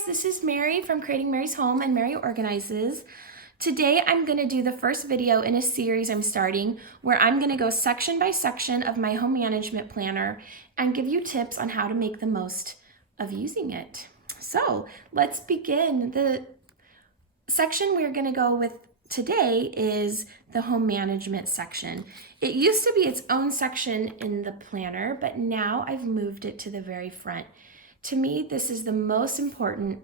guys, this is Mary from Creating Mary's Home and Mary Organizes. Today I'm going to do the first video in a series I'm starting where I'm going to go section by section of my home management planner and give you tips on how to make the most of using it. So let's begin. The section we're going to go with today is the home management section. It used to be its own section in the planner, but now I've moved it to the very front. To me, this is the most important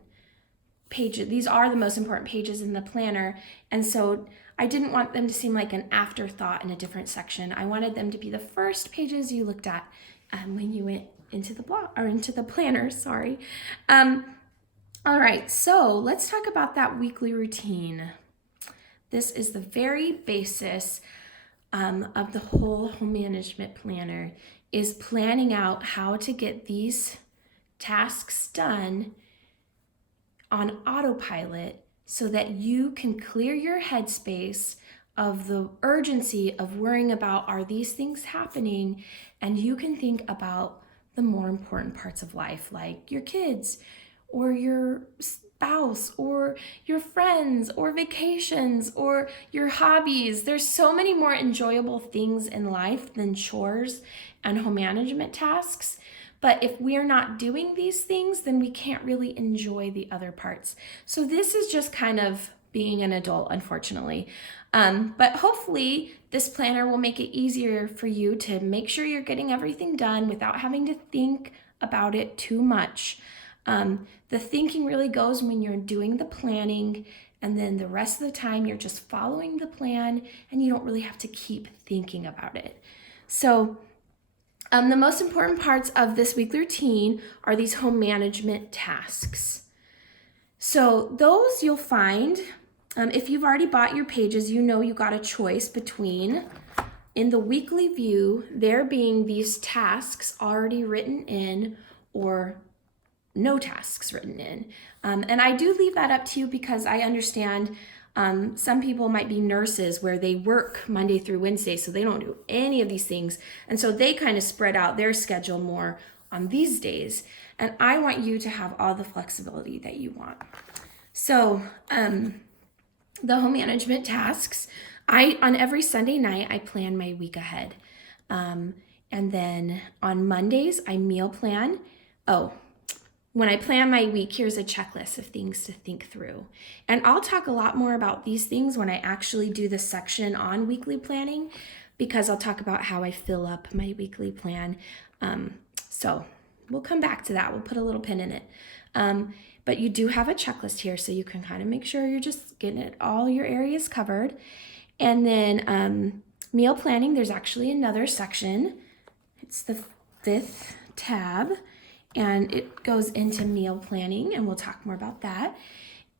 page. These are the most important pages in the planner, and so I didn't want them to seem like an afterthought in a different section. I wanted them to be the first pages you looked at when you went into the blog or into the planner. Sorry. All right, so let's talk about that weekly routine. This is the very basis of the whole home management planner, is planning out how to get these tasks done on autopilot so that you can clear your headspace of the urgency of worrying about, are these things happening? And you can think about the more important parts of life, like your kids or your spouse or your friends or vacations or your hobbies. There's so many more enjoyable things in life than chores and home management tasks. But if we're not doing these things, then we can't really enjoy the other parts. So this is just kind of being an adult, unfortunately. But hopefully this planner will make it easier for you to make sure you're getting everything done without having to think about it too much. The thinking really goes when you're doing the planning, and then the rest of the time you're just following the plan and you don't really have to keep thinking about it. So the most important parts of this weekly routine are these home management tasks. So those you'll find, if you've already bought your pages, you know you got a choice between, in the weekly view, there being these tasks already written in or no tasks written in. And I do leave that up to you because I understand some people might be nurses where they work Monday through Wednesday, so they don't do any of these things. And so they kind of spread out their schedule more on these days. And I want you to have all the flexibility that you want. So the home management tasks, on every Sunday night, I plan my week ahead. And then on Mondays, I meal plan. When I plan my week, here's a checklist of things to think through. And I'll talk a lot more about these things when I actually do the section on weekly planning, because I'll talk about how I fill up my weekly plan. So we'll come back to that. We'll put a little pin in it. But you do have a checklist here, so you can kind of make sure you're just getting it, all your areas covered. And then meal planning, there's actually another section. It's the 5th tab. And it goes into meal planning, and we'll talk more about that.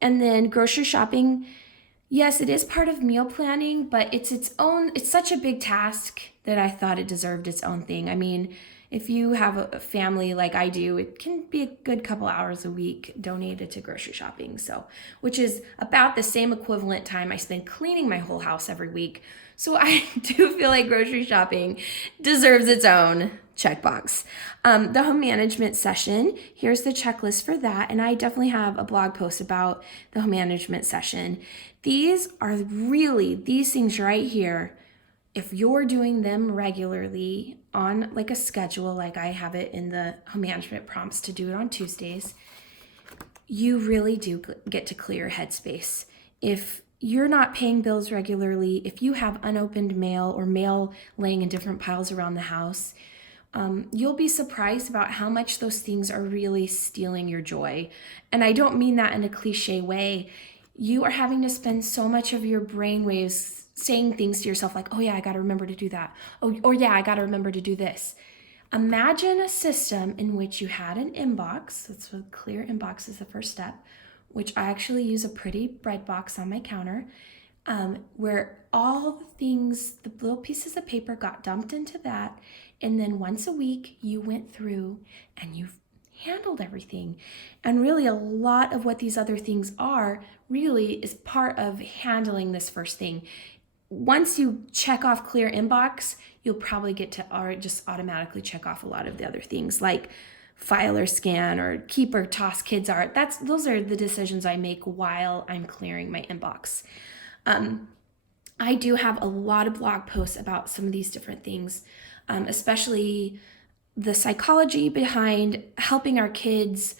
And then grocery shopping, yes, it is part of meal planning, but it's such a big task that I thought it deserved its own thing. I mean, if you have a family like I do, it can be a good couple hours a week donated to grocery shopping. So, which is about the same equivalent time I spend cleaning my whole house every week. So I do feel like grocery shopping deserves its own checkbox. The home management session, here's the checklist for that. And I definitely have a blog post about the home management session. These things right here, if you're doing them regularly on like a schedule, like I have it in the home management prompts to do it on Tuesdays, you really do get to clear headspace. If you're not paying bills regularly, if you have unopened mail or mail laying in different piles around the house, you'll be surprised about how much those things are really stealing your joy. And I don't mean that in a cliche way. You are having to spend so much of your brainwaves saying things to yourself like, oh yeah, I got to remember to do that. Or yeah, I got to remember to do this. Imagine a system in which you had an inbox. That's a clear inbox is the first step, which I actually use a pretty bright box on my counter, where all the things, the little pieces of paper got dumped into that. And then once a week, you went through and you handled everything. And really a lot of what these other things are really is part of handling this first thing. Once you check off clear inbox, you'll probably get to just automatically check off a lot of the other things, like file or scan or keep or toss kids art. Those are the decisions I make while I'm clearing my inbox. I do have a lot of blog posts about some of these different things, especially the psychology behind helping our kids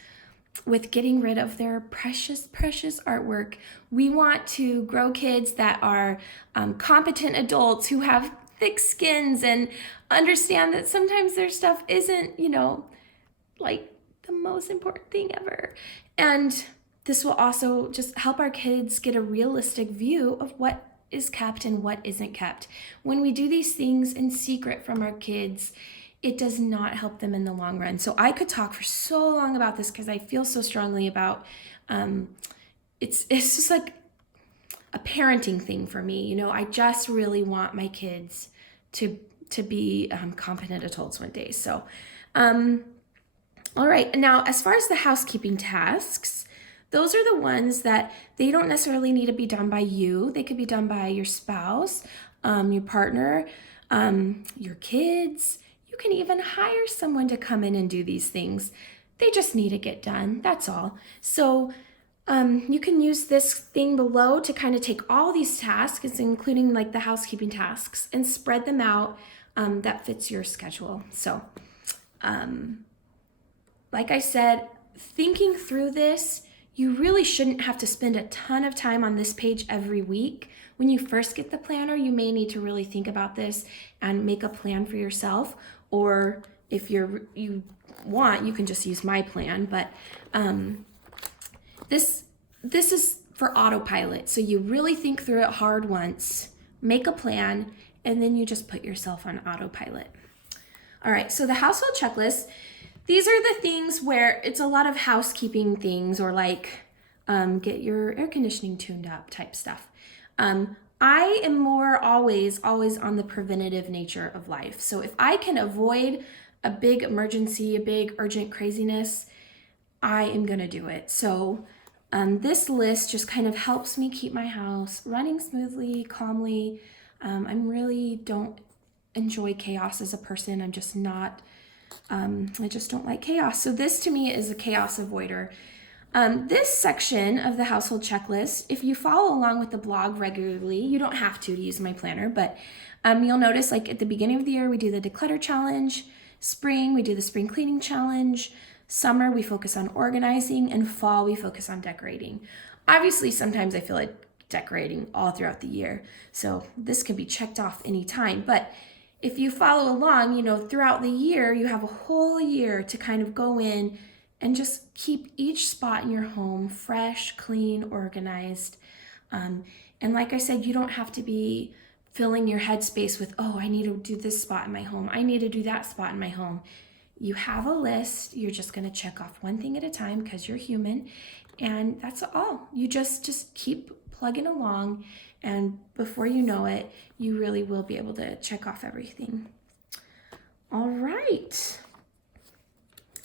with getting rid of their precious, precious artwork. We want to grow kids that are competent adults who have thick skins and understand that sometimes their stuff isn't, like the most important thing ever. And this will also just help our kids get a realistic view of what is kept and what isn't kept. When we do these things in secret from our kids, it does not help them in the long run. So I could talk for so long about this because I feel so strongly about it's just like a parenting thing for me. I just really want my kids to be competent adults one day. So all right, now as far as the housekeeping tasks, those are the ones that they don't necessarily need to be done by you. They could be done by your spouse, your partner, your kids. You can even hire someone to come in and do these things. They just need to get done, that's all. So you can use this thing below to kind of take all these tasks, including like the housekeeping tasks, and spread them out that fits your schedule. So like I said, thinking through this, you really shouldn't have to spend a ton of time on this page every week. When you first get the planner, you may need to really think about this and make a plan for yourself. Or if you want, you can just use my plan. But this is for autopilot. So you really think through it hard once, make a plan, and then you just put yourself on autopilot. All right, so the household checklist. These are the things where it's a lot of housekeeping things, or like get your air conditioning tuned up type stuff. I am more always on the preventative nature of life. So if I can avoid a big emergency, a big urgent craziness, I am gonna do it. So this list just kind of helps me keep my house running smoothly, calmly. I really don't enjoy chaos as a person. I'm just not, I just don't like chaos. So this to me is a chaos avoider. This section of the household checklist, if you follow along with the blog regularly, you don't have to use my planner, but you'll notice like at the beginning of the year, we do the declutter challenge. Spring, we do the spring cleaning challenge. Summer, we focus on organizing, and fall, we focus on decorating. Obviously, sometimes I feel like decorating all throughout the year, so this can be checked off anytime, but if you follow along, throughout the year, you have a whole year to kind of go in and just keep each spot in your home fresh, clean, organized. And like I said, you don't have to be filling your headspace with, oh, I need to do this spot in my home. I need to do that spot in my home. You have a list. You're just going to check off one thing at a time because you're human. And that's all. You just keep plugging along. And before you know it, you really will be able to check off everything. All right.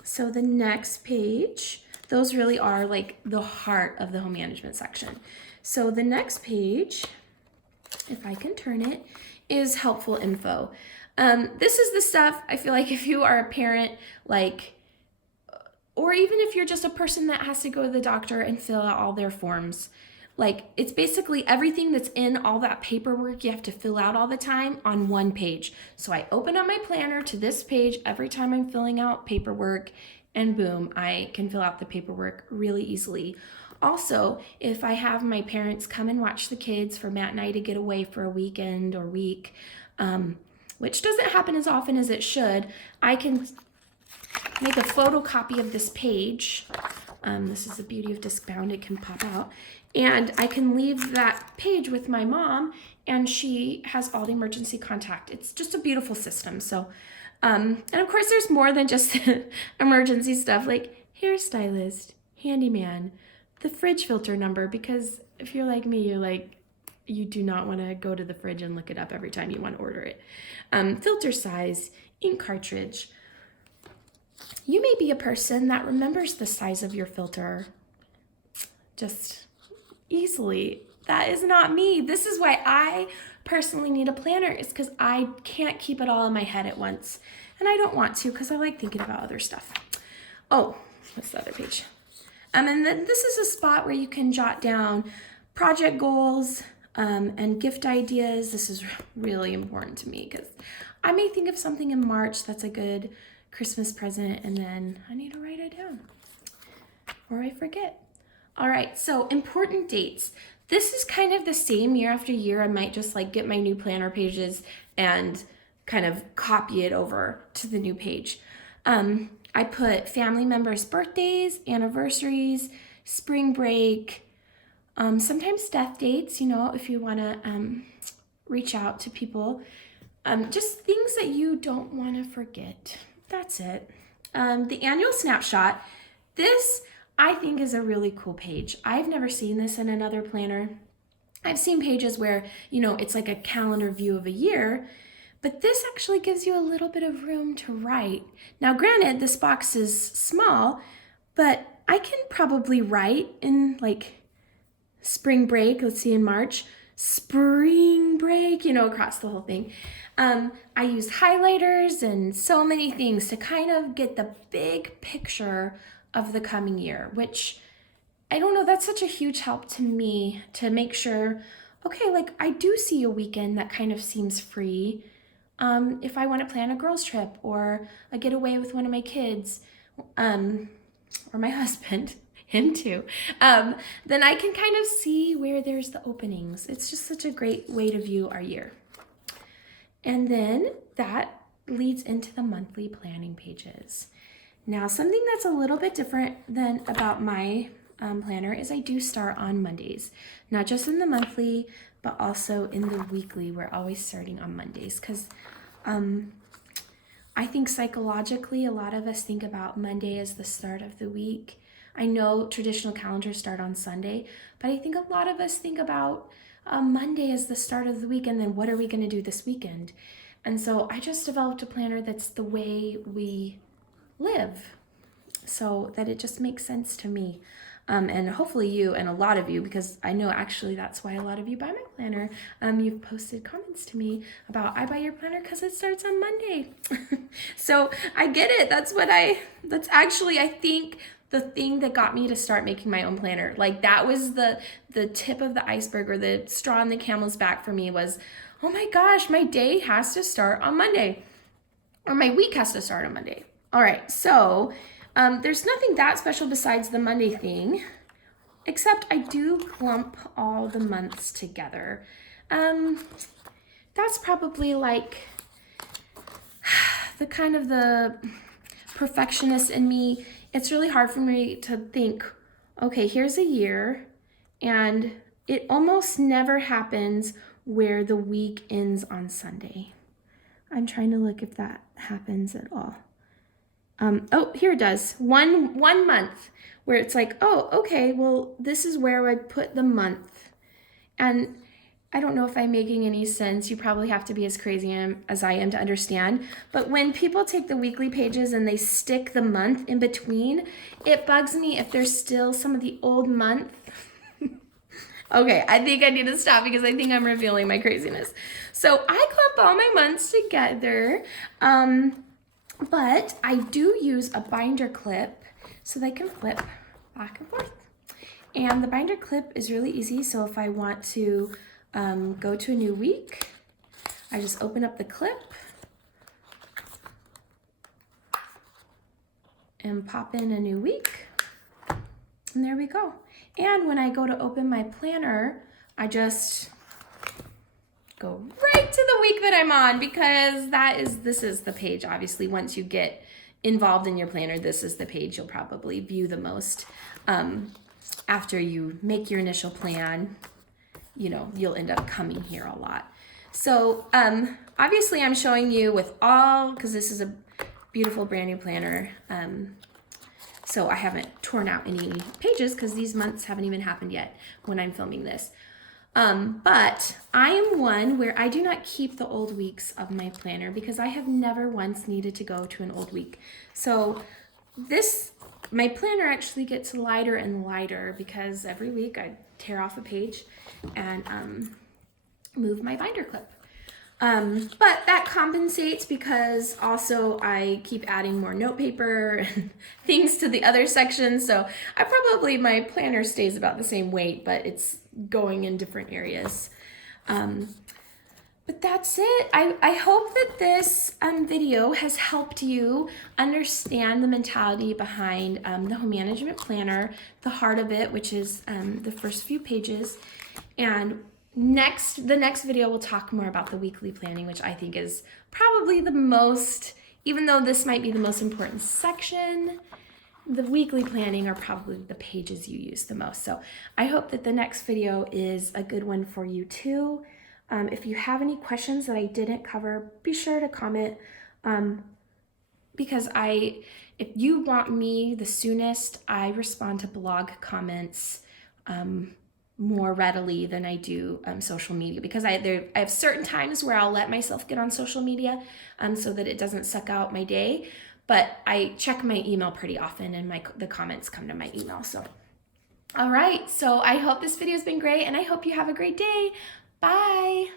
So the next page, those really are like the heart of the home management section. So the next page, if I can turn it, is helpful info. This is the stuff I feel like if you are a parent, or even if you're just a person that has to go to the doctor and fill out all their forms, it's basically everything that's in all that paperwork you have to fill out all the time on one page. So I open up my planner to this page every time I'm filling out paperwork, and boom, I can fill out the paperwork really easily. Also, if I have my parents come and watch the kids for Matt and I to get away for a weekend or week, which doesn't happen as often as it should, I can make a photocopy of this page. This is the beauty of disc-bound, it can pop out. And I can leave that page with my mom, and she has all the emergency contact. It's just a beautiful system. So, and of course there's more than just emergency stuff, like hairstylist, handyman, the fridge filter number, because if you're like me, you do not want to go to the fridge and look it up every time you want to order it. Filter size, ink cartridge. You may be a person that remembers the size of your filter just easily. That is not me. This is why I personally need a planner, is because I can't keep it all in my head at once. And I don't want to, because I like thinking about other stuff. Oh, what's the other page? And then this is a spot where you can jot down project goals and gift ideas. This is really important to me because I may think of something in March that's a good Christmas present, and then I need to write it down or I forget. All right, so important dates. This is kind of the same year after year. I might just like get my new planner pages and kind of copy it over to the new page. I put family members' birthdays, anniversaries, spring break, sometimes death dates, you know, if you want to reach out to people. Just things that you don't want to forget. That's it. The annual snapshot. This, I think, is a really cool page. I've never seen this in another planner. I've seen pages where, you know, it's like a calendar view of a year, but this actually gives you a little bit of room to write. Now, granted, this box is small, but I can probably write in like spring break, let's see, in March, spring break, you know, across the whole thing. I use highlighters and so many things to kind of get the big picture of the coming year, which I don't know, that's such a huge help to me to make sure, okay, like I do see a weekend that kind of seems free. If I want to plan a girls trip or a getaway with one of my kids, or my husband, him too, then I can kind of see where there's the openings. It's just such a great way to view our year. And then that leads into the monthly planning pages. Now, something that's a little bit different than about my planner is I do start on Mondays, not just in the monthly, but also in the weekly. We're always starting on Mondays because I think psychologically, a lot of us think about Monday as the start of the week. I know traditional calendars start on Sunday, but I think a lot of us think about Monday as the start of the week, and then what are we going to do this weekend? And so I just developed a planner that's the way we live, so that it just makes sense to me. And hopefully you and a lot of you, because I know actually that's why a lot of you buy my planner. You've posted comments to me about I buy your planner because it starts on Monday. So I get it. That's actually, I think, the thing that got me to start making my own planner. Like that was the tip of the iceberg, or the straw on the camel's back for me was, oh my gosh, my day has to start on Monday, or my week has to start on Monday. All right, so there's nothing that special besides the Monday thing, except I do clump all the months together. That's probably like the kind of the perfectionist in me. It's really hard for me to think, okay, here's a year, and it almost never happens where the week ends on Sunday. I'm trying to look if that happens at all. Oh, here it does. One month where it's like, oh, okay, well, this is where I'd put the month. And I don't know if I'm making any sense. You probably have to be as crazy as I am to understand. But when people take the weekly pages and they stick the month in between, it bugs me if there's still some of the old month. Okay, I think I need to stop because I think I'm revealing my craziness. So I clump all my months together. But I do use a binder clip so they can flip back and forth. And the binder clip is really easy. So if I want to go to a new week, I just open up the clip and pop in a new week. And there we go. And when I go to open my planner, I just go right to the week that I'm on, because this is the page. Obviously, once you get involved in your planner, this is the page you'll probably view the most. After you make your initial plan, you know, you'll end up coming here a lot. So obviously I'm showing you with all, because this is a beautiful brand new planner. So I haven't torn out any pages because these months haven't even happened yet when I'm filming this. But I am one where I do not keep the old weeks of my planner because I have never once needed to go to an old week. So my planner actually gets lighter and lighter because every week I tear off a page and move my binder clip. But that compensates because also I keep adding more note paper and things to the other sections. So my planner stays about the same weight, but it's going in different areas. But that's it. I hope that this video has helped you understand the mentality behind the home management planner, the heart of it, which is the first few pages. And the next video we'll talk more about the weekly planning, which I think is probably the most, even though this might be the most important section, the weekly planning are probably the pages you use the most. So I hope that the next video is a good one for you too. If you have any questions that I didn't cover, be sure to comment, because if you want me the soonest, I respond to blog comments more readily than I do social media, because I have certain times where I'll let myself get on social media so that it doesn't suck out my day, but I check my email pretty often, and the comments come to my email. So all right, so I hope this video has been great, and I hope you have a great day. Bye.